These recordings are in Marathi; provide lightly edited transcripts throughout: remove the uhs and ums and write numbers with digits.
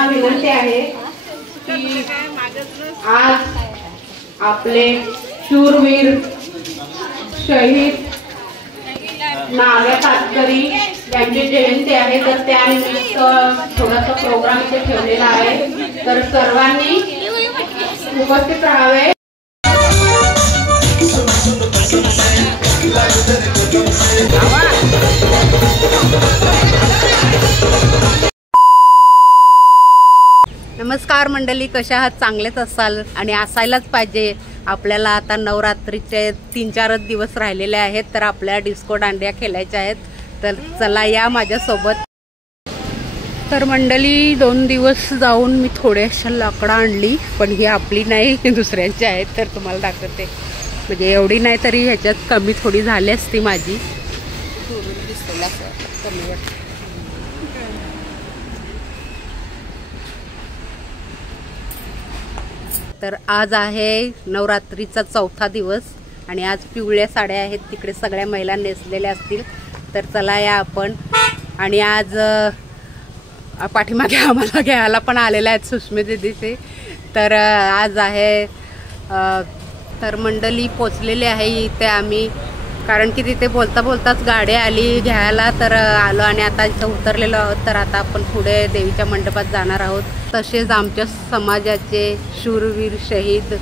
सर्वांना विनंती आहे की आज आपले शूरवीर शहीद नाव्या कातकरी यांची जयंती आहे, तर त्यानिमित्त थोडासा प्रोग्राम इथे ठेवलेला आहे, तर सर्वांनी उपस्थित राहावे. नमस्कार मंडळी, कशा आहात? चांगलेच असाल आणि असायलाच पाहिजे. आपल्याला आता नवरात्रीचे 3-4 दिवस राहिलेले आहेत, तर आपल्या डिस्को दांडिया खेळायच्या आहेत. तर चला या माझ्यासोबत. तर मंडळी 2 दिवस जाऊन मी थोड्याशा लाकडं आणली, पण ही आपली नाही दुसऱ्यांची आहेत, तर तुम्हाला दाखवते. म्हणजे एवढी नाही तरी ह्याच्यात कमी थोडी झाली असती माझी. कमी वाटतं. तर आज आहे नवरात्रीचा 4था दिवस आणि आज पिवळ्या साड्या आहेत, तिकडे सगळ्या महिला नेसलेल्या असतील. तर चला या आपण. आणि आज पाठीमागे आम्हाला घ्यायला पण आलेल्या आहेत सुष्मी दीदीचे. तर आज आहे तर मंडळी पोचलेली आहे इथे आम्ही, कारण की तिथे बोलता बोलताच गाडी आली घ्यायला, तर आलो आणि आता इथं उतरलेलो आहोत. तर आता आपण पुढे देवीच्या मंडपात जाणार आहोत. तसेच आमच्या समाजाचे शूरवीर शहीद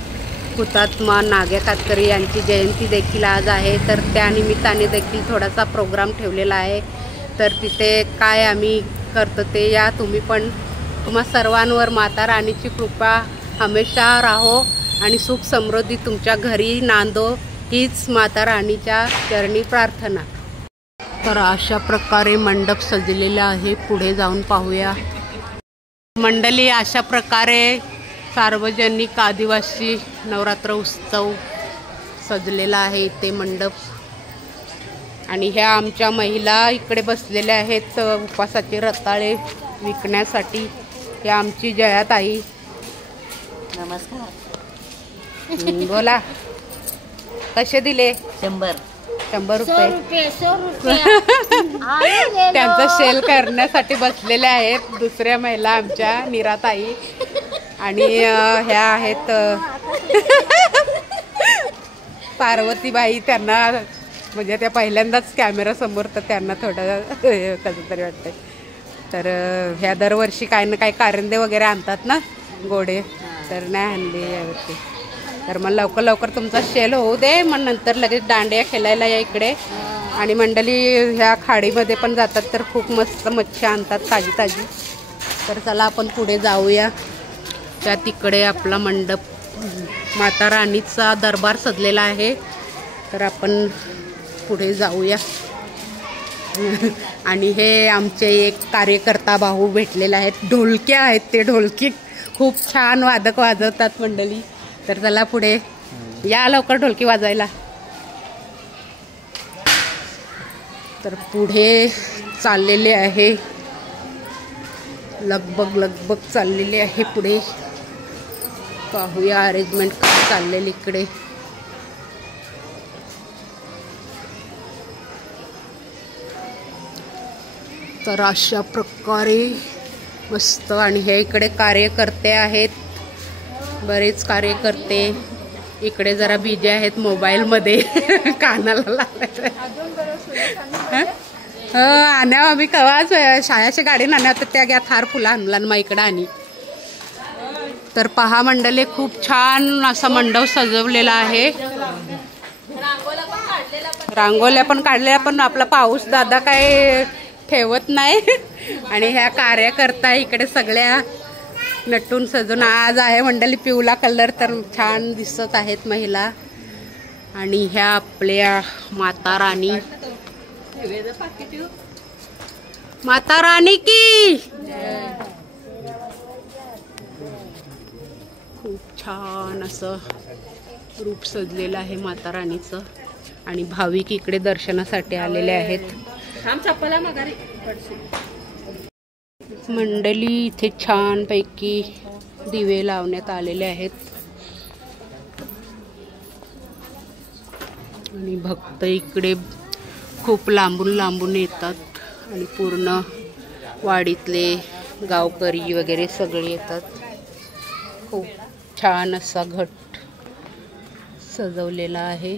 हुतात्मा नाग्या कातकरी यांची जयंती देखील आज आहे, तर त्यानिमित्ताने देखील थोडासा प्रोग्राम ठेवलेला आहे. तर तिथे काय आम्ही करतो ते या तुम्ही पण. तुम्हा सर्वांवर माता राणीची कृपा हमेशा राहो आणि सुख समृद्धी तुमच्या घरी नांदो, हीच माता राणीच्या चरणी प्रार्थना. तर अशा प्रकारे मंडप सजलेला आहे, पुढे जाऊन पाहूया. मंडळी अशा प्रकारे सार्वजनिक आदिवासी नवरात्र उत्सव सजलेला आहे इथे मंडप. आणि ह्या आमच्या महिला इकडे बसलेल्या आहेत उपासाचे रताळे विकण्यासाठी. ह्या आमची जयाताई. नमस्कार. बोला, कसे दिले? 100 रुपये. त्यांचा सेल करण्यासाठी बसलेले आहेत दुसऱ्या महिला आमच्या निराताई. आणि ह्या आहेत पार्वतीबाई. त्यांना म्हणजे त्या पहिल्यांदाच कॅमेरा समोर, तर त्यांना थोडं कसं तरी वाटतंय. तर ह्या दरवर्षी काही ना काही कारंदे वगैरे आणतात ना गोडे, तर नाही आणले यावरती. तर मग लवकर लवकर तुमचा सेल होऊ दे, मग नंतर लगेच दांडिया खेळायला या इकडे. आणि मंडळी ह्या खाडीमध्ये पण जातात, तर खूप मस्त मच्छी आणतात ताजी ताजी. तर चला आपण पुढे जाऊया. त्या तिकडे आपला मंडप माता राणीचा दरबार सजलेला आहे, तर आपण पुढे जाऊया. आणि हे आमचे एक कार्यकर्ता भाऊ भेटलेले आहेत, ढोलक्या आहेत ते. ढोलकी खूप छान वादक वाजवतात मंडळी. तर चला पुढे या, लवकर ढोलकी वाजवायला. तर पुढे चाललेले आहे, लगबग चाललेले आहे पुढे. पाहूया अरेंजमेंट काय चाललेली इकडे. तर अशा प्रकारे मस्त. आणि हे इकडे कार्यकर्ते आहेत, बरेच कार्यकर्ते. इकडे जरा बिजी आहेत मोबाईलमध्ये कानाला लावायचं. आण्या आम्ही कवाच शाळेच्या गाडीने आणल्या होत्या, त्या घ्या थार फुला आणला मग इकडं. आणि तर पहा मंडळी, खूप छान असा मंडप सजवलेला आहे. रांगोल्या पण काढलेल्या, पण आपला पाऊस दादा काय ठेवत नाही. आणि ह्या कार्यकर्ता इकडे सगळ्या नटून सजून. आज आहे मंडळी पिवळा कलर, तर छान दिसत आहेत महिला. आणि ह्या आपल्या माता राणी. माता राणी की खूप छान असं रूप सजलेलं आहे माता राणीचं. आणि भाविक इकडे दर्शनासाठी आलेले आहेत. मंडळी इथे छान पैकी दिवे लावण्यात आलेले आहेत. आणि भक्त इकडे खूप लांबून लांबून येतात आणि पूर्ण वाडीतले गावकरी वगैरे सगळे येतात. खूप छान असा घट सजवलेला आहे.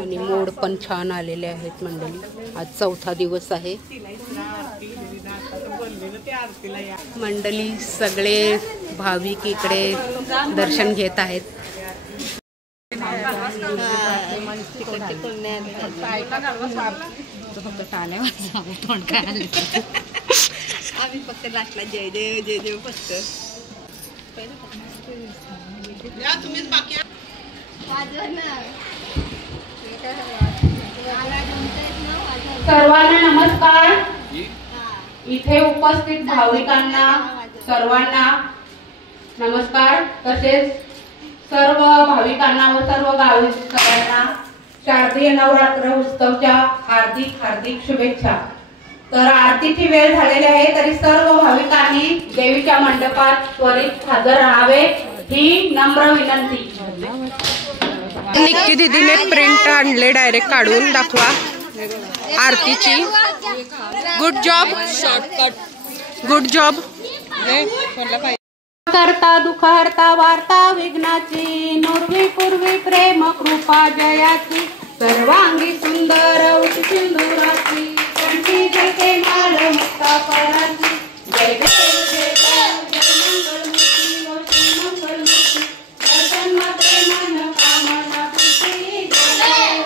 आणि मोड पण छान आलेले आहेत मंडळी. आज चौथा दिवस आहे. मंडळी सगळे भाविक इकडे दर्शन घेत आहेत. आम्ही फक्त लास्टला जय देव जय देव फक्त. सर्वांना नमस्कार. इथे उपस्थित भाविकांना सर्वांना नमस्कार. तसेच सर्व भाविकांना व सर्व गावी सगळ्यांना शारदीय नवरात्र उत्सवच्या हार्दिक हार्दिक शुभेच्छा. तर आरतीची वेळ झालेली आहे, तरी सर्व भाविकांनी देवीच्या मंडपात त्वरित हजर राहावे ही नम्र विनंती. निक्की दीदीने प्रिंट आणले डायरेक्ट काढून दाखवा आरतीची. Good job, good job. करता दुःख हरता वार्ता विघ्नाची, नुर्वी पूर्वी प्रेम कृपा जयाची, सर्वांगी सुंदर उठी सिंदुराची, कंठी जळके माल मुक्ता पराची. जय देव जय देव जय मंगलमूर्ती दर्शन मात्रे मन कामना पूर्ती. जय देव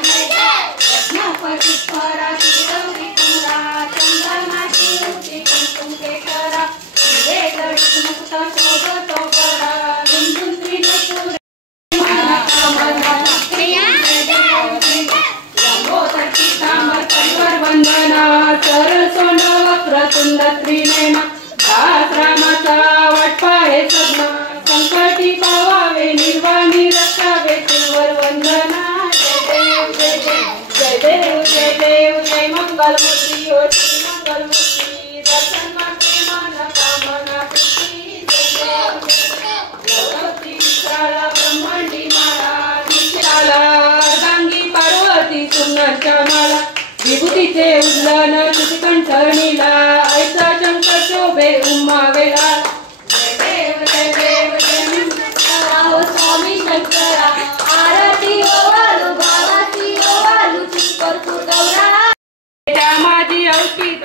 रत्नापती पराची गौरी कुंडा, चंद्रमाची उठी कुंकुम केशरा, मुक्त शोभतो बरा झुंझुन त्रिनेत्र मन कामना पूर्ती. वंदना चरण सोंड वक्रतुंड त्रिनेना, दास रामाचा वाटपाहे सगना, संकटी पावावे निर्वाणी रक्षावे तुवर वंदना. जय देव जय देव जय देव जय देव जय मंगलमूर्ती ओ श्री मंगलमूर्ती दर्शन मात्रे मन कामना पूर्ती. जय देव विशाला ब्रह्मांडी माळा, विशाला अर्धांगी पार्वती सुंदरच्या माळा, विभूतीचे उद्लन कंठणीला, ऐसा शंकर शोभे उमा वेळा. जय देव जय देव जय मंगला स्वामी शंकरा, आरती ओवाळू भावाची ओवाळू चित्तर गौरा. त्या माझी औषित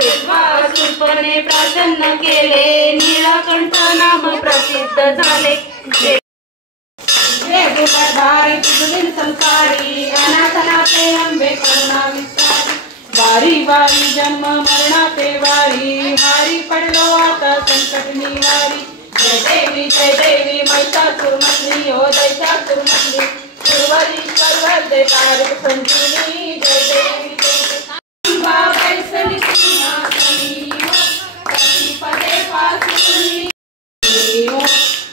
तेव्हा सुरपणे प्रसन्न केले, नीळकंठ नाम प्रसिद्ध झाले. संसारी अनाथनाथे अंबे करुणा विस्तारी, वारी वारी जन्म मरणाते वारी, हारी पडलो आता संकट निवारी. जय देवी महिषासुर मधली हो दैशासुर मधली, सुरवरी सर्वदे तारक संजीवनी. जय देवी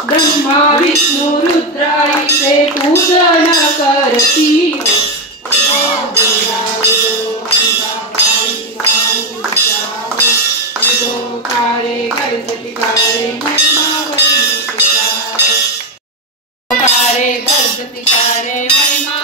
ब्रह्मा विष्णु रुद्राईचे पूजन करती, कारे गणपती कारे महिमा कारे गणपती कारे महिमा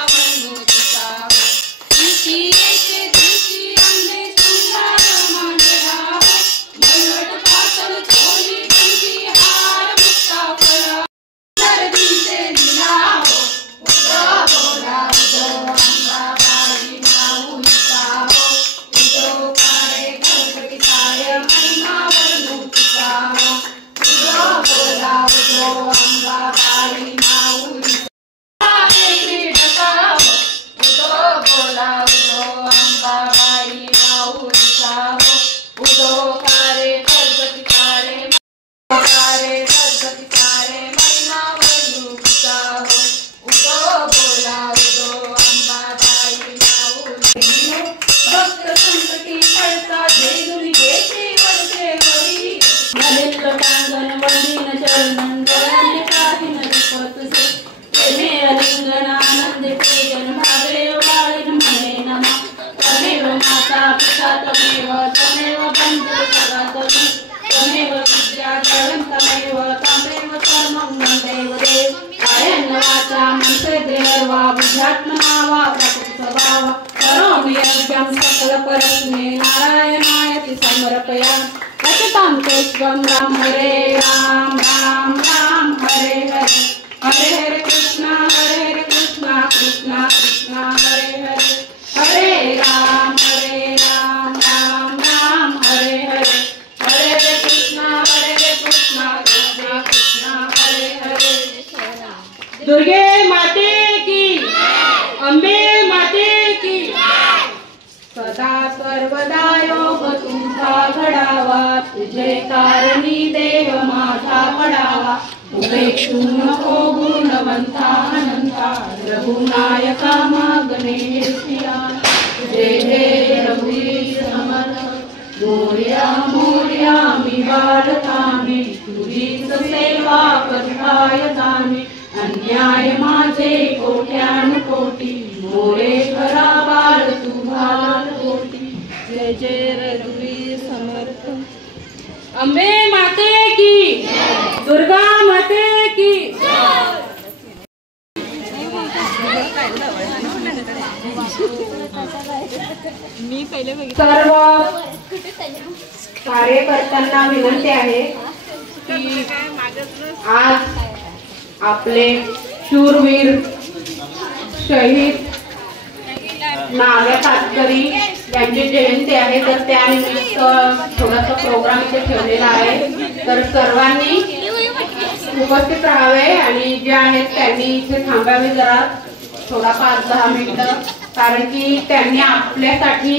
यज्ञं सकलपरस्मै नारायणाय समर्पयामि। अच्युतां केशवं राम हरे राम राम राम हरे हरे, हरे हरे कृष्णा कृष्णा कृष्णा हरे हरे, हरे राम राम राम हरे हरे, हरे हरे कृष्णा कृष्णा कृष्णा हरे हरे। दुर्गे माते की, अंबे माते की, सदा सर्वदा योग तुमचा घडावा, तुझे कारणी देव माझा पडावा। उपेक्षू नको गुणवंता अनंता, रघुनायका मागणे सिया। जय जय रघुवीर समर्थ, मोरया मोरया मी बालकामी, तुझीच सेवा करताय जामी। अन्याय माझे कोट्यानुकोटी, मोरेश्वरा बाळ तुझा कोटी। जय जय रघुवीर समर्थ। अंबे माते की, दुर्गा माते की। सर्व कार्यकर्त्यांना विनंती आहे की आज आपले शूरवीर शहीद नाव्या कातकरी यांची जयंती आहे, तर त्यानिमित्त थोडासा प्रोग्राम इथे ठेवलेला आहे, तर सर्वांनी उपस्थित राहावे आणि जे आहेत त्यांनी इथे थांबावे जरा थोडा 5-10 मिनिटं, कारण की त्यांनी आपल्यासाठी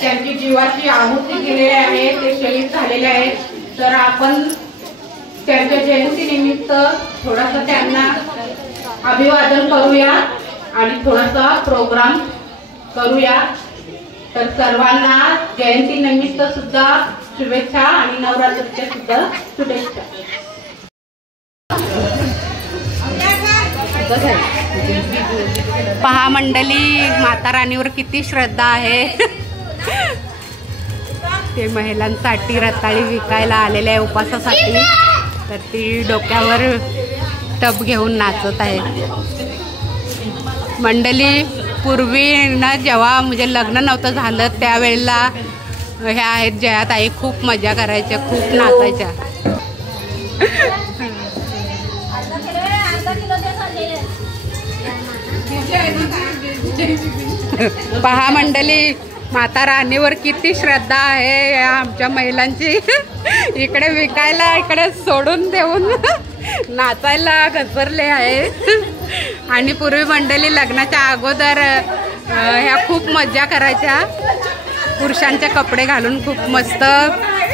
त्यांची जीवाची आहुती केलेली आहे, ते शहीद झालेले आहेत। तर आपण त्यांच्या जयंतीनिमित्त थोडासा त्यांना अभिवादन करूया आणि थोडासा प्रोग्राम करूया। तर सर्वांना जयंतीनिमित्त सुद्धा शुभेच्छा आणि नवरात्रीच्या सुद्धा शुभेच्छा। पहा मंडळी, माता राणीवर किती श्रद्धा आहे। ते महिलांसाठी रताळी विकायला आलेल्या आहे उपासासाठी, तर ती डोक्यावर टब घेऊन नाचत आहे। मंडळी पूर्वी ना जेव्हा म्हणजे लग्न नव्हतं झालं त्यावेळेला ह्या आहेत जयाताई, खूप मजा करायच्या, खूप नाचायच्या। पहा मंडळी, माता राणीवर किती श्रद्धा आहे या आमच्या महिलांची। इकडे विकायला इकडे सोडून देऊन नाचायला घसरले आहे। आणि पूर्वी मंडळी लग्नाच्या अगोदर ह्या खूप मजा करायच्या, पुरुषांचे कपडे घालून खूप मस्त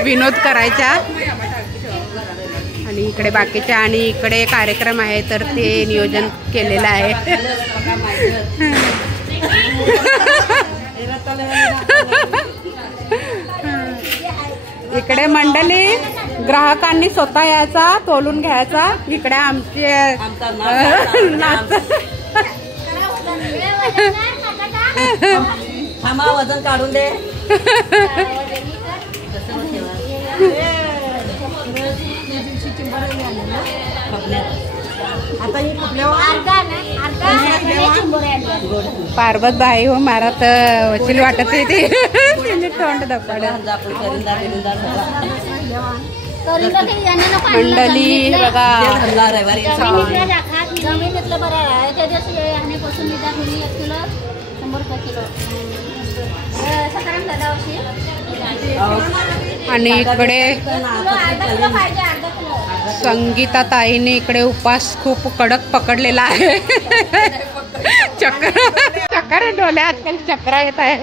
विनोद करायच्या। आणि इकडे बाकीच्या आणि इकडे कार्यक्रम आहे, तर ते नियोजन केलेलं आहे। इकडे मंडळी ग्राहकांनी स्वतः यायचा, तोलून घ्यायचा। इकडे आमचे वजन काढून दे। पार्वत बाई हो मारा तर वचील वाटत आहे ते तोंड दपाड। मंडळी बघा, आणि इकडे संगीता ताईने इकडे उपास खूप कडक पकडलेला आहे। चक्कर डोल्या आजकाल चक्र येत आहे।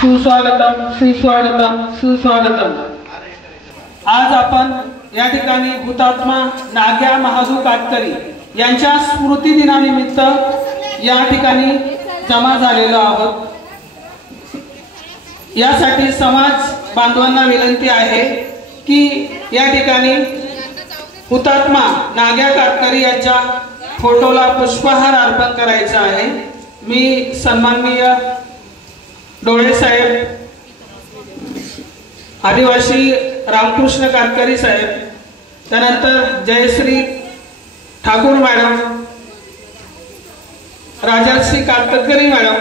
सुस्वागतम सुस्वागतम सुस्वागतम। आज आपण या ठिकाणी हुतात्मा नाग्या महादू कातकरी यांच्या स्मृती दिनानिमित्त या ठिकाणी जमा झालेलो आहोत। यासाठी समाज बांधवांना विनंती आहे की या ठिकाणी हुतात्मा नाग्या कातकरी यांच्या फोटोला पुष्पहार अर्पण करायचा आहे। मी सन्माननीय डोळे साहेब, आदिवासी रामकृष्ण कातकरी साहेब, त्यानंतर जयश्री ठाकूर मॅडम, राजश्री कातकरी मॅडम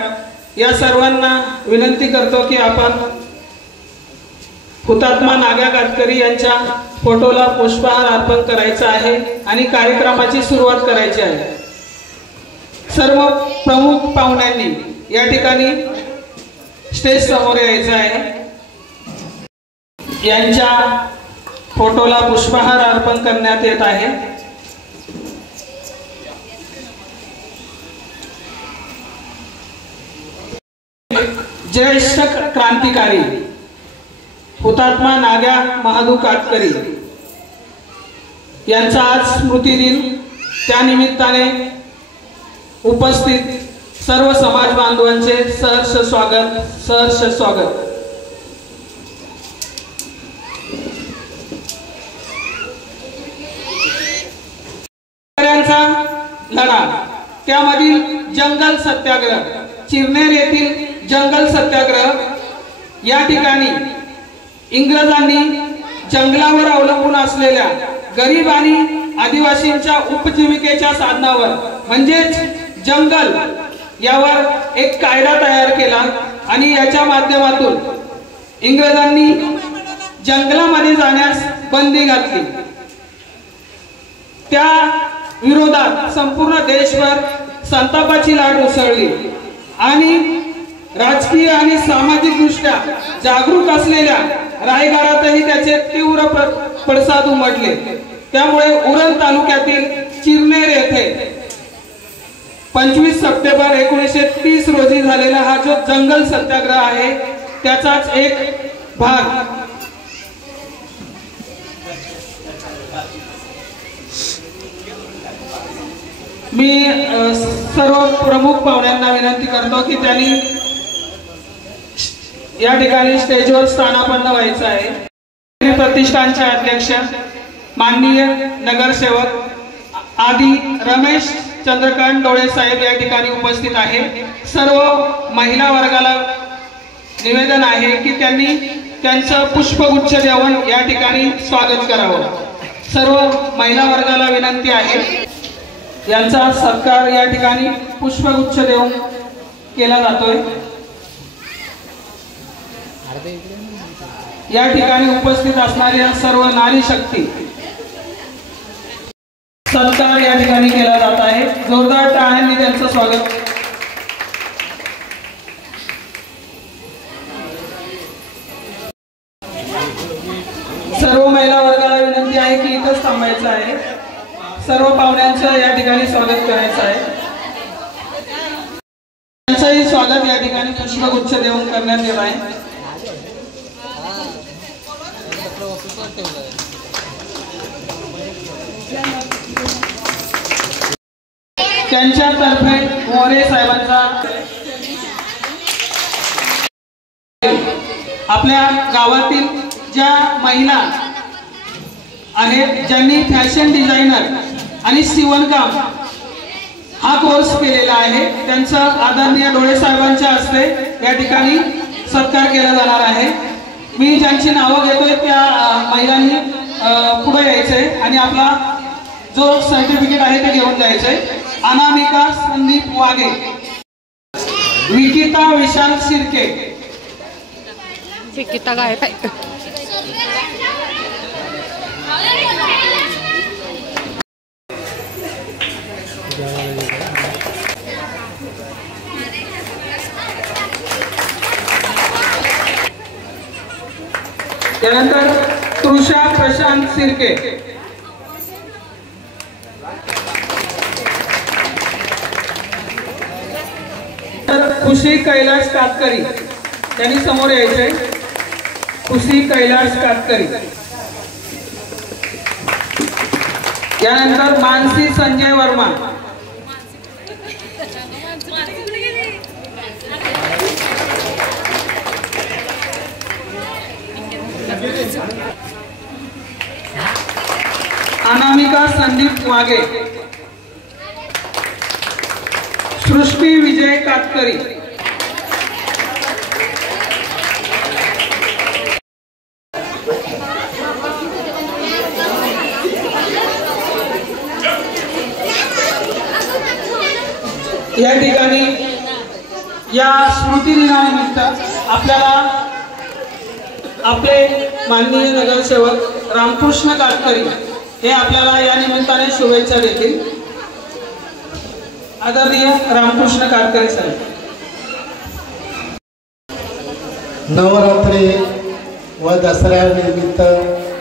या सर्वांना विनंती करतो की आपण हुतात्मा नाग्या कातकरी यांच्या फोटोला पुष्पहार अर्पण करायचा आहे आणि कार्यक्रमाची सुरुवात करायची आहे। सर्व प्रमुख पाहुण्यांनी या ठिकाणी स्टेज समोर यायचं आहे। यांच्या फोटोला पुष्पहार अर्पण करण्यात येत आहे। ज्येष्ठ क्रांतिकारी हुतात्मा नाग्या महादू कातकरी यांचा आज स्मृती दिन, त्यानिमित्ताने उपस्थित सर्व समाज बांधवांचे सहर्ष स्वागत, सहर्ष स्वागत। लढा, त्यामधील जंगल सत्याग्रह, चिरनेर येथील जंगल सत्याग्रह या ठिकाणी इंग्रजांनी जंगलावर अवलंबून असलेल्या गरीब आणि आदिवासींच्या उपजीविकेच्या साधनावर म्हणजेच जंगल यावर एक कायदा तयार केला आणि याच्या माध्यमातून इंग्रजांनी जंगलामध्ये जाण्यास बंदी घातली। त्या विरोधात संपूर्ण देशभर संतापाची लाट उसळली आणि राजकीय आणि सामाजिक दृष्ट्या जागरूक असलेल्या रायगडातही त्याचे तीव्र पडसाद उमटले। त्यामुळे उरण तालुक्यातील चिरनेर येथे 25 सप्टेंबर 1930 रोजी झालेला हा जो जंगल सत्याग्रह आहे त्याचाच एक भाग मी सर्व प्रमुख पाहुण्यांना विनंती करतो की त्यांनी या ठिकाणी स्टेजवर स्थानापन्न व्हायचं आहे। प्रतिष्ठानचे अध्यक्ष माननीय नगरसेवक आदी रमेश चंद्रकांत डोळे साहेब या ठिकाणी उपस्थित आहे। सर्व महिला वर्गाला निवेदन आहे की त्यांनी त्यांचं पुष्पगुच्छ देऊन या ठिकाणी स्वागत करावं। सर्व महिला वर्गाला विनंती आहे, यांचा सत्कार या ठिकाणी पुष्पगुच्छ देऊन केला जातोय। या ठिकाणी उपस्थित असणाऱ्या सर्व नारी शक्ती सत्कार या ठिकाणी केला जात आहे। जोरदार टाळ्यांनी त्यांचं स्वागत। सर्व महिला वर्गाला विनंती आहे की इथंच थांबायचं आहे. सर्व पाहुण्यांचं या ठिकाणी स्वागत करायचं आहे. त्यांचंही स्वागत या ठिकाणी पुष्पगुच्छ देऊन करण्यात येत आहे. त्यांच्यातर्फे मोरे साहेबांचा आपल्या गावातील ज्या महिला आहेत ज्यांनी फॅशन डिझायनर आणि शिवणकाम हा कोर्स केलेला आहे त्यांचा आदरणीय डोळे साहेबांच्या हस्ते या ठिकाणी सत्कार केला जाणार आहे. मी ज्यांची नावं घेतोय त्या महिलांनी पुढे यायचंय आणि आपला जो सर्टिफिकेट आहे ते घेऊन जायचंय. अनामिका संदीप वाघे, विकिता विशाल शिर्के, विकिता काय त्यानंतर तृषा प्रशांत शिर्के, खुशी कैलास कातकरी त्यांनी समोर यायचे. खुशी कैलास कातकरी. यानंतर मानसी संजय वर्मा, अनामिका संदीप वाघे, सृष्टी विजय कातकरी, या ठिकाणी या स्मृती दिनानिमित्त आपल्याला आपले माननीय नगरसेवक रामकृष्ण कातकरी हे आपल्याला या निमित्ताने शुभेच्छा देतील. आदरणीय रामकृष्ण कातकरी साहेब. नवरात्री व दसऱ्यानिमित्त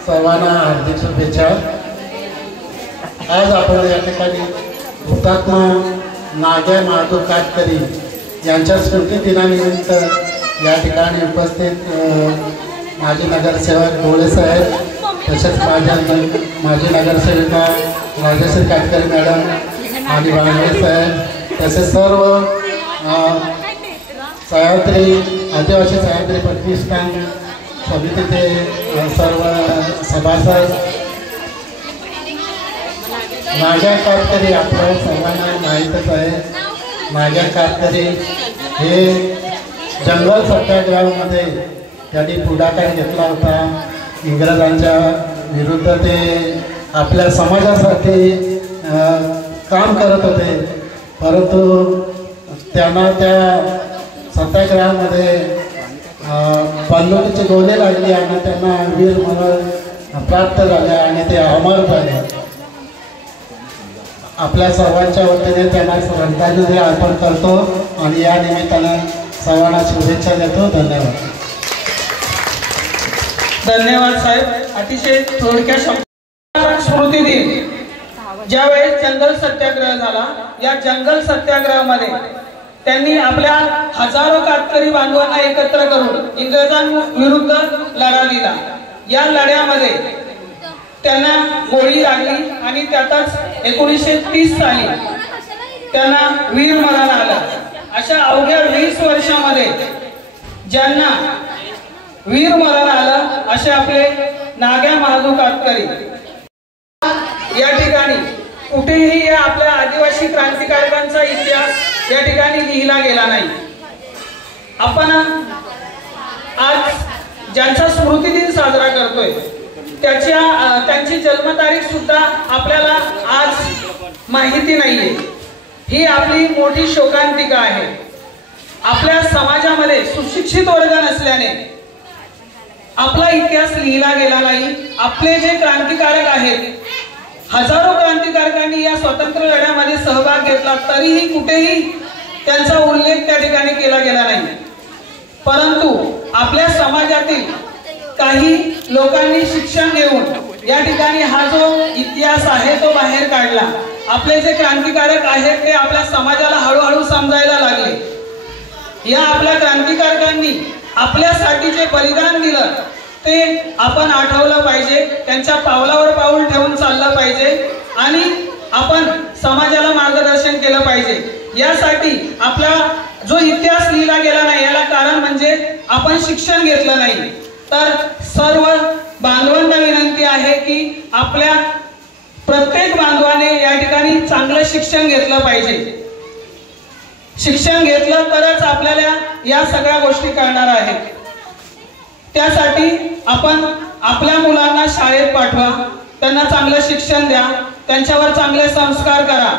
सर्वांना हार्दिक शुभेच्छा. आज आपण या ठिकाणी हुतात्मा नाग्या महादेव कातकरी यांच्या स्मृती दिनानिमित्त या ठिकाणी उपस्थित माजी नगरसेवक डोळे साहेब तसेच माजी नगरसेविका राजश्री कातकरी मॅडम आणि वांगळे साहेब तसेच सर्व सह्याद्री आदिवासी सह्याद्री प्रतिष्ठान समितीचे सर्व सभासद. नाग्या कातकरी आपल्याला सर्वांना माहीतच आहे. नाग्या कातकरी हे जंगल सत्याग्रहामध्ये त्यांनी पुढाकार घेतला होता. इंग्रजांच्या विरुद्ध ते आपल्या समाजासाठी काम करत होते, परंतु त्यांना त्या सत्याग्रहामध्ये बंदुकीचे गोळे लागले आणि त्यांना वीर मरण प्राप्त झाले आणि ते अमर झाले. आपल्या सर्वांच्या वतीने त्यांना श्रद्धांजली अर्पण करतो आणि या निमित्ताने सर्वांना शुभेच्छा देतो. धन्यवाद. धन्यवाद साहेब. अतिशय थोडक्या शब्दात स्मृती दिन ज्यावेळेस जंगल सत्याग्रह झाला, या जंगल सत्याग्रहामध्ये त्यांनी आपल्या हजारो कातकरी बांधवांना एकत्र करून इंग्रजांविरुद्ध लढा दिला. या लढ्यामध्ये त्यांना गोळी लागली आणि त्यातच 1930 साली त्यांना वीर मरण आलं. अशा अवघ्या 20 वर्षामध्ये ज्यांना वीर मरण आलं असे आपले नाग्या महादेव कातकरी. या ठिकाणी कुठेही या आपल्या आदिवासी क्रांतिकारकांचा इतिहास या ठिकाणी लिहिला गेला नाही. आपण आज ज्यांचा स्मृती दिन साजरा करतोय त्यांची जन्मतारीख सुद्धा आपल्याला आज माहिती नाहीये. ही आपली मोठी शोकांतिका आहे. आपल्या समाजामध्ये सुशिक्षित वर्ग नसल्याने आपला इतिहास लिहिला गेला नाही. आपले जे क्रांतिकारक आहेत, हजारो क्रांतिकारकांनी या स्वातंत्र्य लढ्यामध्ये सहभाग घेतला, तरीही कुठेही त्यांचा उल्लेख त्या ठिकाणी केला गेला नाही. परंतु आपल्या समाजातील काही लोकांनी शिक्षण घेऊन या ठिकाणी हा जो इतिहास आहे तो बाहेर काढला. आपले जे क्रांतिकारक आहेत ते आपल्या समाजाला हळूहळू समजायला लागले. या आपल्या क्रांतिकारकांनी आपल्यासाठी जे बलिदान दिलं ते आपण आठवलं पाहिजे, त्यांच्या पावलावर पाऊल ठेवून चाललं पाहिजे आणि आपण समाजाला मार्गदर्शन केलं पाहिजे. यासाठी आपला जो इतिहास लिहिला गेला नाही याला कारण म्हणजे आपण शिक्षण घेतलं नाही. तर सर्व बांधवांना विनंती आहे की आपल्या प्रत्येक बांधवाने या ठिकाणी चांगलं शिक्षण घेतलं पाहिजे. शिक्षण घेतलं तरच आपल्याला या सगळ्या गोष्टी कळणार आहेत. त्यासाठी आपण आपल्या मुलांना शाळेत पाठवा, त्यांना चांगलं शिक्षण द्या, त्यांच्यावर चांगले संस्कार करा.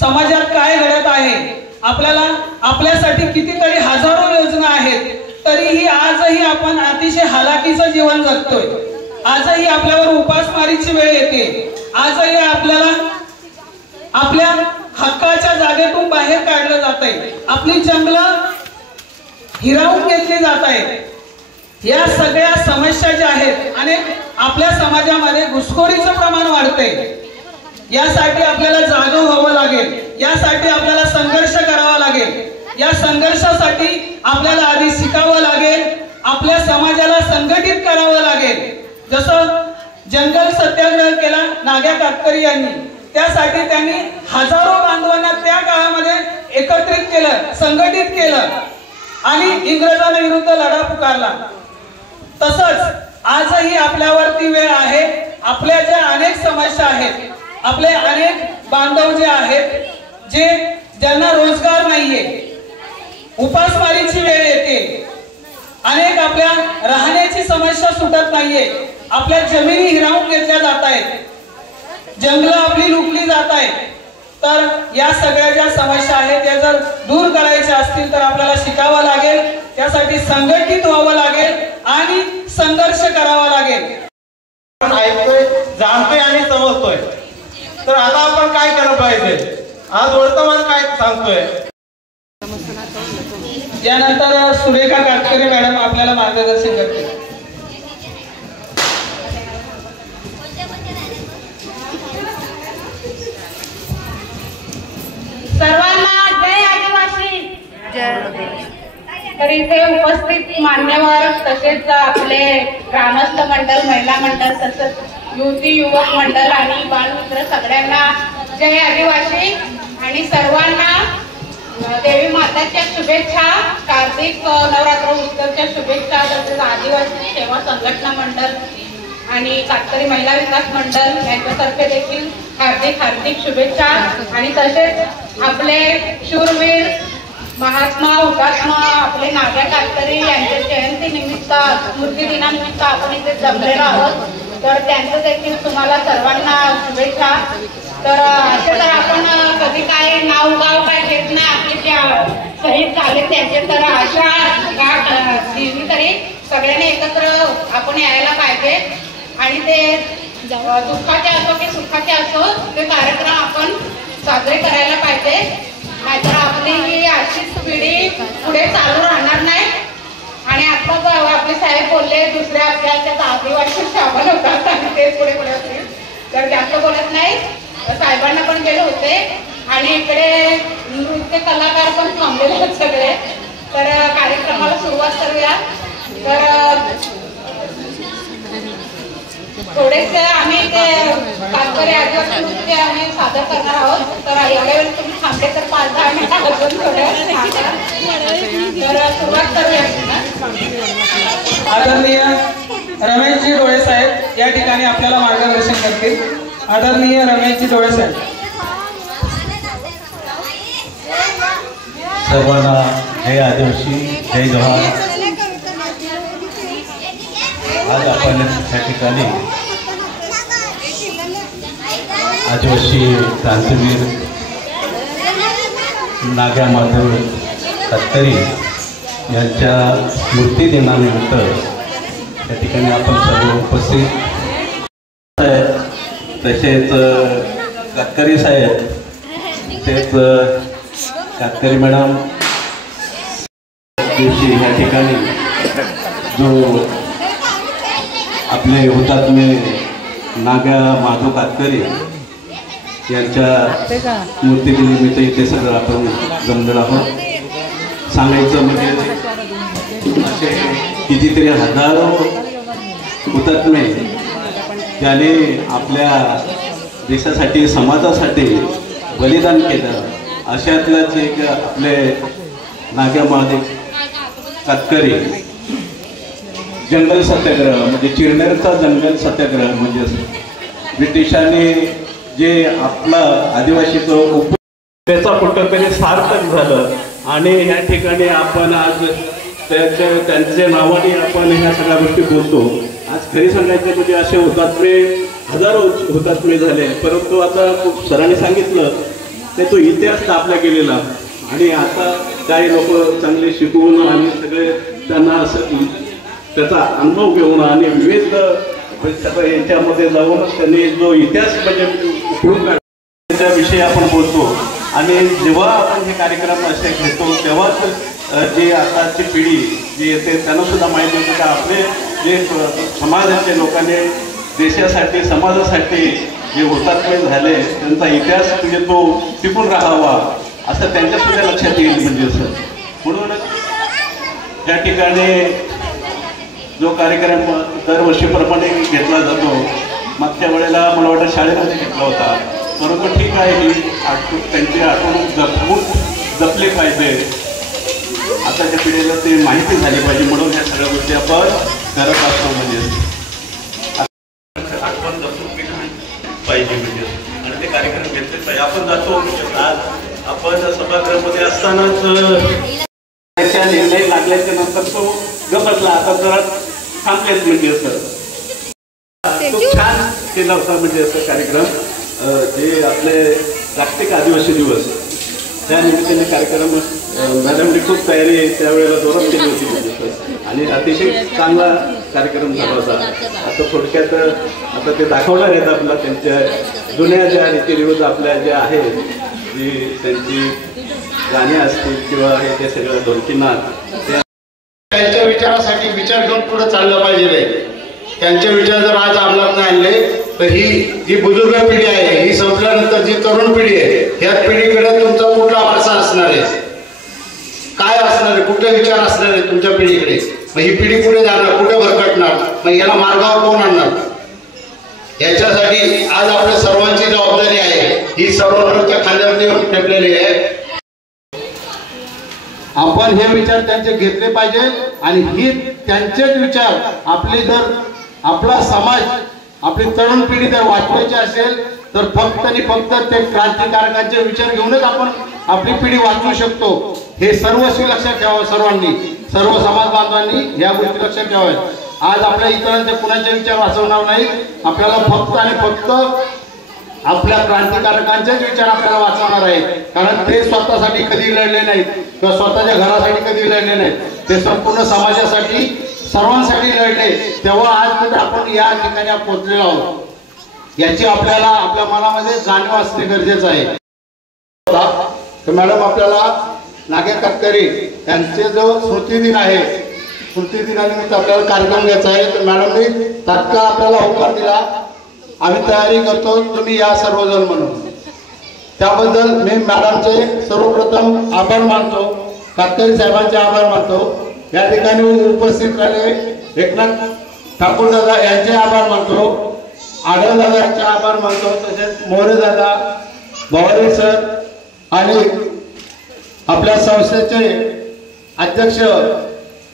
समाजात काय घडत आहे, आपल्याला आपल्यासाठी कितीतरी हजारो योजना आहेत, तरीही आजही आपण अतिशय हालाकीचं जीवन जगतोय. आजही आपल्यावर उपासमारीची वेळ येते. आजही आपल्याला आपल्या हक्काच्या जागेतून बाहेर काढलं जात आहे. आपली जंगलं हिरावून घेतली जात आहेत. या सगळ्या समस्या ज्या आहेत आणि आपल्या समाजामध्ये घुसखोरीचं प्रमाण वाढतंय. यासाठी आपल्याला जागं व्हावं लागेल. यासाठी आपल्याला संघर्ष करावा लागेल. या संघर्षासाठी आपल्याला आधी शिकावं लागेल. आपल्या समाजाला संघटित करावं लागेल. जसं जंगल सत्याग्रह केला नाग्या कातकरी यांनी, त्यासाठी त्यांनी हजारो बांधवांना त्या काळामध्ये एकत्रित केलं, संघटित केलं आणि इंग्रजांविरुद्ध लढा पुकारला. तसंच आजही आपल्यावरती वेळ आहे. आपल्या ज्या अनेक समस्या आहेत, आपले अनेक बांधव जे आहेत, ज्यांना रोजगार नाहीये, उपासमारीची वेळ येते, अनेक आपल्या राहण्याची समस्या सुटत नाहीये, आपल्या जमिनी हिरावून घेतल्या जात आहेत, जंगलं आपली लुटली जात आहेत. तर या सगळ्या ज्या समस्या आहेत त्या जर दूर करायच्या असतील तर आपल्याला शिकावं लागेल. त्यासाठी संघटित व्हावं लागेल आणि संघर्ष करावा लागेल. ऐकतोय, जाणतोय आणि समजतोय. तर आता आपण काय केलं पाहिजे, आज वर्तमान काय सांगतोय. यानंतर सुरेखा कातकरी मॅडम आपल्याला मार्गदर्शन करतील. सर्वांना जय आदिवासी. तर इथे उपस्थित मान्यवर तसेच आपले ग्रामस्थ मंडळ, महिला मंडळ, तसंच युवती युवक मंडळ आणि बालमित्र सगळ्यांना जय आदिवासी आणि सर्वांना देवी माताच्या शुभेच्छा, कार्तिक नवरात्र उत्सवाच्या शुभेच्छा. तसेच आदिवासी सेवा संघटना मंडळ आणि कातकरी महिला विकास मंडळ यांच्यातर्फे देखील हार्दिक हार्दिक शुभेच्छा. आणि तसेच आपले शूरवीर महात्मा हुतात्मा आपले नाग्या कातकरी यांच्या जयंती निमित्त, स्मृती दिनानिमित्त आपण इथे जमलेलो आहोत. तर त्यांचं देखील तुम्हाला सर्वांना शुभेच्छा. तर असे तर आपण कधी काय नाव गाव काय घेत नाही, आपले जे शहीद झाले त्यांचे. तर अशा दिवशी तरी सगळ्यांनी एकत्र आपण यायला पाहिजे आणि ते दुःखाचे असो की सुखाचे असो ते कार्यक्रम आपण साजरे करायला पाहिजे. नाहीतर आपली ही अशीच पिढी पुढे चालू राहणार नाही. आणि आता आपले साहेब बोलले दुसऱ्या आपल्या आदिवासी सामान होतात आणि ते पुढे पुढे होते. तर जास्त बोलत नाही. साहेबांना पण गेले होते आणि इकडे नृत्य कलाकार पण थांबलेले आहेत सगळे. तर कार्यक्रमाला सुरुवात करूया. तर थोडेसे आम्ही ते कातकरी आदिवासी नृत्य आम्ही सादर करणार आहोत. तर एवढ्या वेळेस तुम्ही थांबले तर 5-10 मिनिटं अजून तर सुरुवात करूया. आदरणीय रमेशजी डोळे साहेब या ठिकाणी आपल्याला मार्गदर्शन करतील. आदरणीय रमेशजी डोळे साहेब. सर्वांना जय आदिवासी, जय जवान. आज आपण त्या ठिकाणी आदिवासी क्रांतीवीर नाग्या माधव कातकरी यांच्या स्मृती दिनानिमित्त त्या ठिकाणी आपण सर्व उपस्थित. तसेच कातकरी साहेब, तेच कातकरी मॅडम दिवशी या ठिकाणी जो आपले हुतात्मे नाग्या माधव कातकरी यांच्या मूर्तिदिनानिमित्त इथे सगळं आपण जमलेलो आहोत. सांगायचं म्हणजे असे कितीतरी हजारो हुतात्मे ज्याने आपल्या देशासाठी समाजासाठी बलिदान केलं अशातलाच एक आपले नाग्या माधव कातकरी जंगल सत्याग्रह म्हणजे चिरनेरचा जंगल सत्याग्रह म्हणजे ब्रिटिशांनी जे आपला आदिवासीचं त्याचा कुठंतरी सार्थक झालं आणि या ठिकाणी आपण आज त्यांच्या नावाने आपण ह्या सगळ्या गोष्टी बोलतो. आज खरी सांगायचं म्हणजे असे हुतात्मे हजारो हुतात्मे झाले, परंतु आता सरांनी सांगितलं ते तो इतिहास दाबला गेलेला आणि आता काही लोक चांगले शिकवून आणि सगळे त्यांना त्याचा अनुभव घेऊन आणि विविध याच्यामध्ये जाऊन त्यांनी जो इतिहास म्हणजे उकळून काढला त्याविषयी आपण बोलतो. आणि जेव्हा आपण हे कार्यक्रम असे घेतो तेव्हाच जे आताची पिढी जी येते त्यांना सुद्धा माहिती होतं की आपले जे समाजाचे लोकांनी देशासाठी समाजासाठी जे हुतात्मे झाले त्यांचा इतिहास म्हणजे तो टिकून राहावा असं त्यांच्यासुद्धा लक्षात येईल. म्हणजे असं म्हणून त्या ठिकाणी जो कार्यक्रम दरवर्षीप्रमाणे घेतला जातो, मागच्या वेळेला मला वाटतं शाळेमध्ये घेतला होता, परंतु ठीक आहे ही त्यांची आठवण जपली पाहिजे. आताच्या पिढीला ते माहिती झाली पाहिजे म्हणून ह्या सगळ्या गोष्टी आपण करत असतो. म्हणजे आठवण जपून पाहिजे म्हणजे आणि ते कार्यक्रम घेतले पाहिजे. आपण जातो आज आपण सभागृहामध्ये असतानाच निर्णय लागल्याच्या नंतर तो गपसला, आता जरा थांबलेच म्हणजे असं खूप छान केला होता. म्हणजे असं कार्यक्रम जे आपले जागतिक आदिवासी दिवस त्या निमित्ताने कार्यक्रम मॅडमने खूप तयारी त्यावेळेला जोरात केली होती म्हणजे आणि अतिशय चांगला कार्यक्रम झाला होता. आता थोडक्यात आता ते दाखवणार आहेत आपला त्यांच्या जुन्या ज्या रीतिरिवाज आपल्या ज्या आहेत जी त्यांची गाणी असतील किंवा हे ते सगळं दोन-तीन त्यांच्या विचारासाठी विचार घेऊन पुढे चाललं पाहिजे. त्यांचे विचार जर आज अंमलात नाही आणले तर ही जी बुजुर्ग पिढी आहे ही संपल्यानंतर जी तरुण पिढी आहे ह्या पिढीकडे तुमचा कुठला वारसा असणार आहे, काय असणार आहे, कुठले विचार असणार आहे तुमच्या पिढीकडे. मग ही पिढी पुढे जाणार, कुठे भरकटणार, मग याला मार्गावर कोण आणणार. याच्यासाठी आज आपल्या सर्वांची जबाबदारी आहे, ही सर्वांच्या खांद्यावरती येऊन ठेवलेली आहे. आपण हे विचार त्यांचे घेतले पाहिजे आणि ही त्यांचेच विचार आपला समाज आपली तरुण पिढी जर वाचवायची असेल तर फक्त आणि फक्त ते क्रांतिकारकांचे विचार घेऊनच आपण आपली पिढी वाचवू शकतो. हे सर्वस्वी लक्षात ठेवावं. सर्वांनी, सर्व समाज बांधवांनी या गोष्टी लक्षात ठेवाव्यात. आज आपल्या इतरांचे कुणाचे विचार वाचवणार नाही, आपल्याला फक्त आणि फक्त आपल्या क्रांतिकारकांचेच विचार आपल्याला वाचवणार आहेत. कारण ते स्वतःसाठी कधी लढले नाहीत किंवा स्वतःच्या घरासाठी कधी लढले नाहीत, ते संपूर्ण समाजासाठी सर्वांसाठी लढले. तेव्हा आज कुठे आपण या ठिकाणी पोहोचलेलो आहोत याची आपल्याला आपल्या मनामध्ये जाणीव असणे गरजेचं आहे. तर मॅडम आपल्याला नाग्या कातकरी यांचे जो स्मृतिदिन आहे, स्मृतिदिनानिमित्त आपल्याला कार्यक्रम घ्यायचा आहे. तर मॅडमने तात्काळ आपल्याला होकार दिला, आम्ही तयारी करतो, तुम्ही या सर्वजण म्हणून. त्याबद्दल मी मॅडमचे सर्वप्रथम आभार मानतो, कातकरी साहेबांचे आभार मानतो. या ठिकाणी उपस्थित राहिले एकनाथ ठाकूर दादा यांचे आभार मानतो, आढळ दादा यांचे आभार मानतो, तसेच मोरे दादा, भवारी सर आणि आपल्या संस्थेचे अध्यक्ष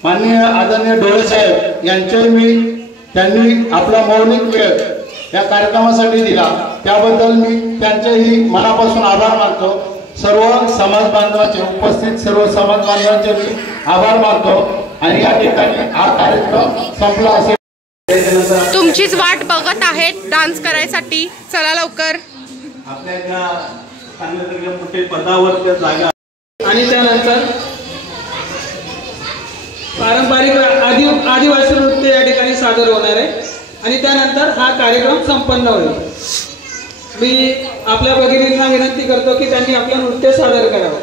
माननीय आदरणीय डोळे साहेब यांचे त्यांनी आपला मौलिक वेळ या कार्यक्रमासाठी दिला, त्याबद्दल मी त्यांचेही मनापासून आभार मानतो. सर्व समाज बांधवांचे, उपस्थित सर्व समाज बांधवांचे मी आभार मानतो आणि या ठिकाणी हा कार्यक्रम संपला असेल. तुमचीच वाट बघत आहेत डान्स करायसाठी, चला लवकर. आपल्या ज्या चांगल्या मोठे पदावर त्या जागा आणि त्यानंतर पारंपरिक आदिवासी नृत्य या ठिकाणी सादर होणार आहे आणि त्यानंतर हा कार्यक्रम संपन्न होईल. मी आपल्या भगिनींना विनंती करतो की त्यांनी आपलं नृत्य सादर करावं.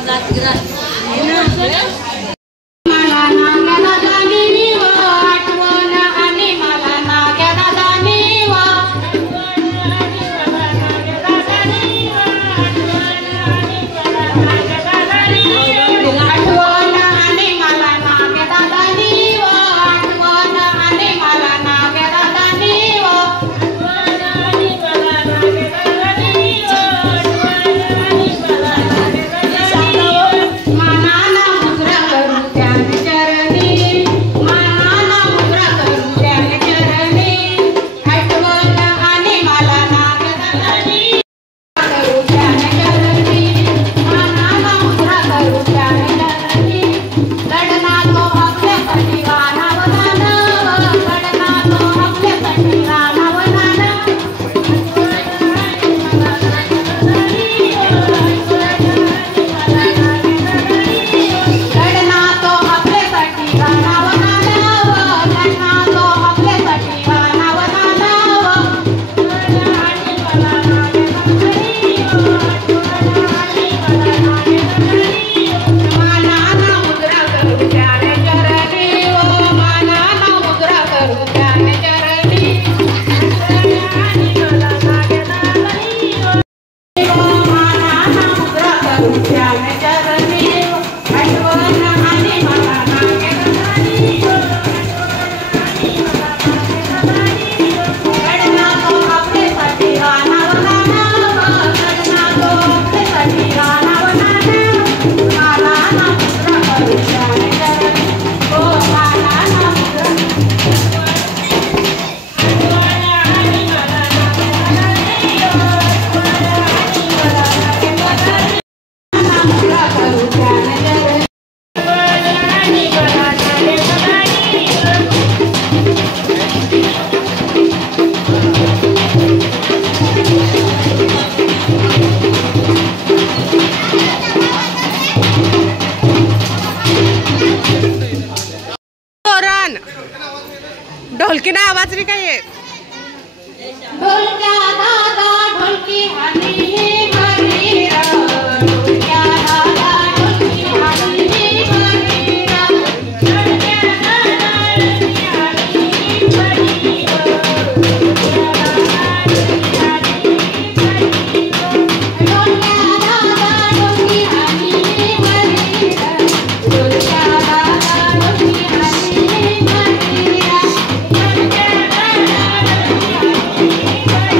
Gracias. ढोलकी ना आवाज नाही काय येत. ढोलक्या दादा ढोलकी हानी भरी र, ढोलक्या दादा ढोलकी हानी भरी र, ढोलक्या दादा ढोलकी हानी भरी र, ढोलक्या दादा ढोलकी हानी भरी र, ढोलक्या दादा ढोलकी हानी भरी र, ढोलक्या दादा ढोलकी हानी भरी र.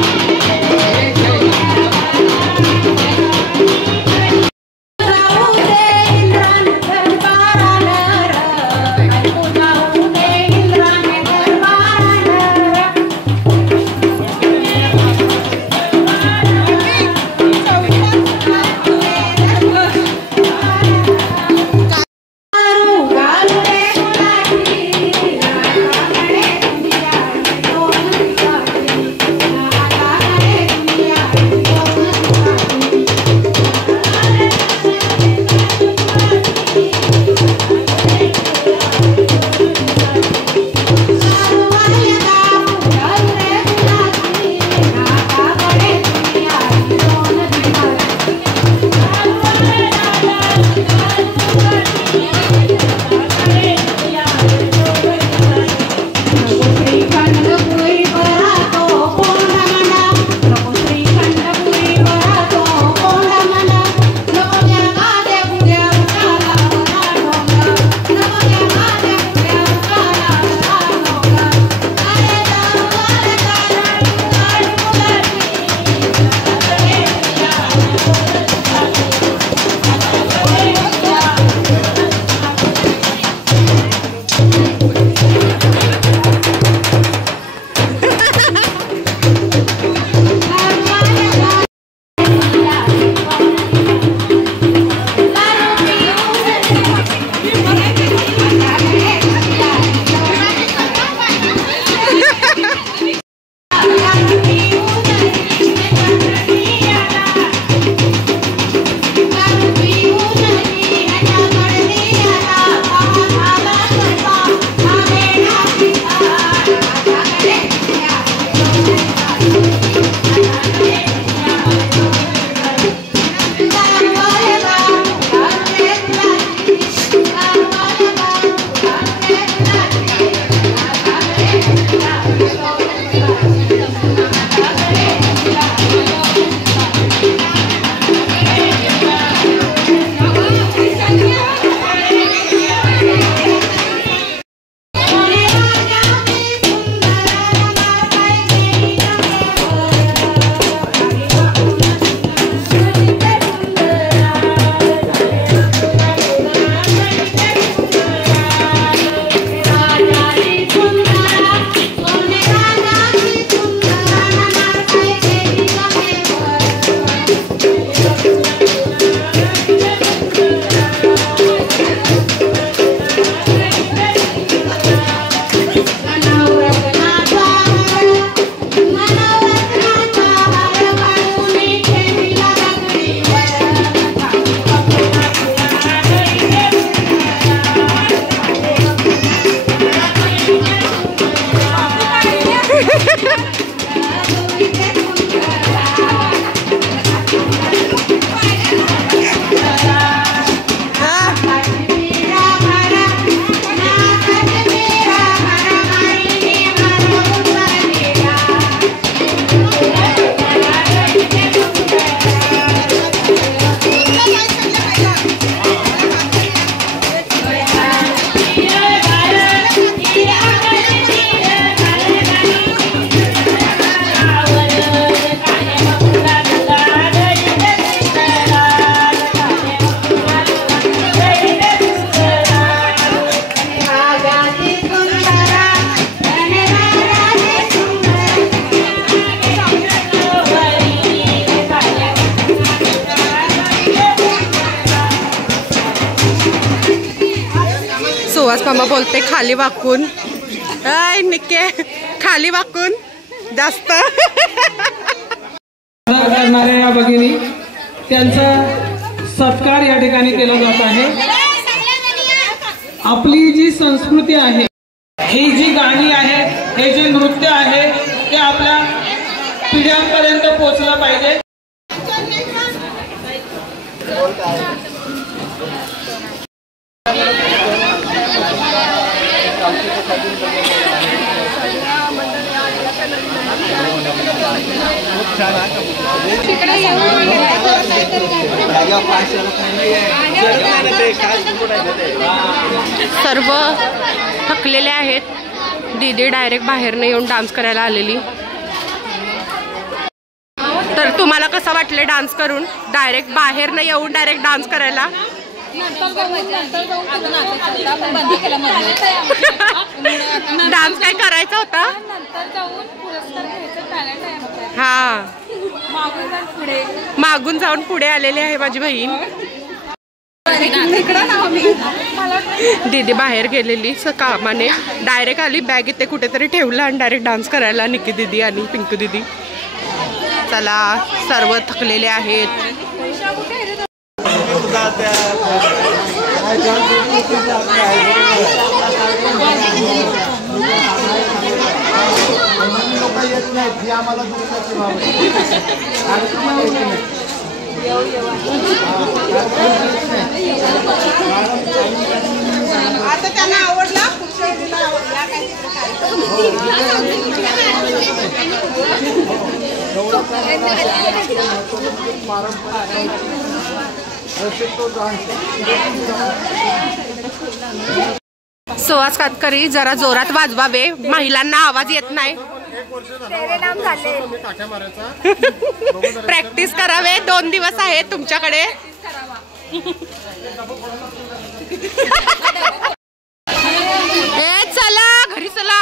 सुहास मामा बोलते खाली वाकून, निके खाली वाकून जास्त करणाऱ्या या भगिनी त्यांचा सत्कार या ठिकाणी केला जात आहे। आपली जी संस्कृती आहे, ही जी गाणी आहेत, हे जे नृत्य आहे ते आपल्या पिढ्यांपर्यंत पोहोचलं पाहिजे। सर्व थकलेले आहेत। दीदी डायरेक्ट बाहेरनं येऊन डान्स करायला आलेली। तर तुम्हाला कसं वाटलं डान्स करून? डायरेक्ट बाहेरनं येऊन डायरेक्ट डान्स करायला? डान्स काय करायचा होता? हा, मागून जाऊन पुढे आलेली आहे माझी बहीण। दीदी बाहेर गेलेली कामाने, डायरेक्ट आली, बॅग इथे कुठेतरी ठेवला आणि डायरेक्ट डान्स करायला निकी दीदी आणि पिंकू दीदी। चला, सर्व थकलेले आहेत। आता त्यांना आवडला सुहास कातकरी जरा जोरात वाजवावे, महिलांना आवाज येत नाही। प्रॅक्टिस करावे, 2 दिवस आहे तुमच्याकडे। चला घरी चला।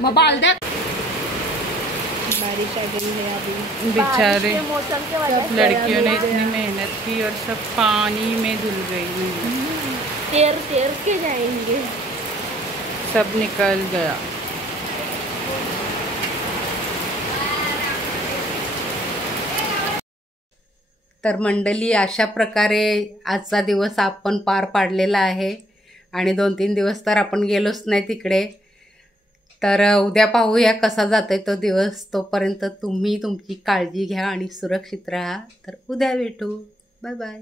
मग बालद्या बारिश आ गई है अभी। बेचारे लड़कियों ने इतनी मेहनत की और सब पानी में धुल गई। तैर तैर के जाएंगे, सब निकल गया। तर मंडळी, अशा प्रकारे आजचा दिवस आपण पार पाडलेला आहे आणि 2-3 दिवस तर आपण गेलोच नाही तिकडे। तर उद्या पाहूया कसा जातोय तो दिवस। तोपर्यंत तुम्ही तुमची काळजी घ्या आणि सुरक्षित राहा। तर उद्या भेटू, बाय बाय।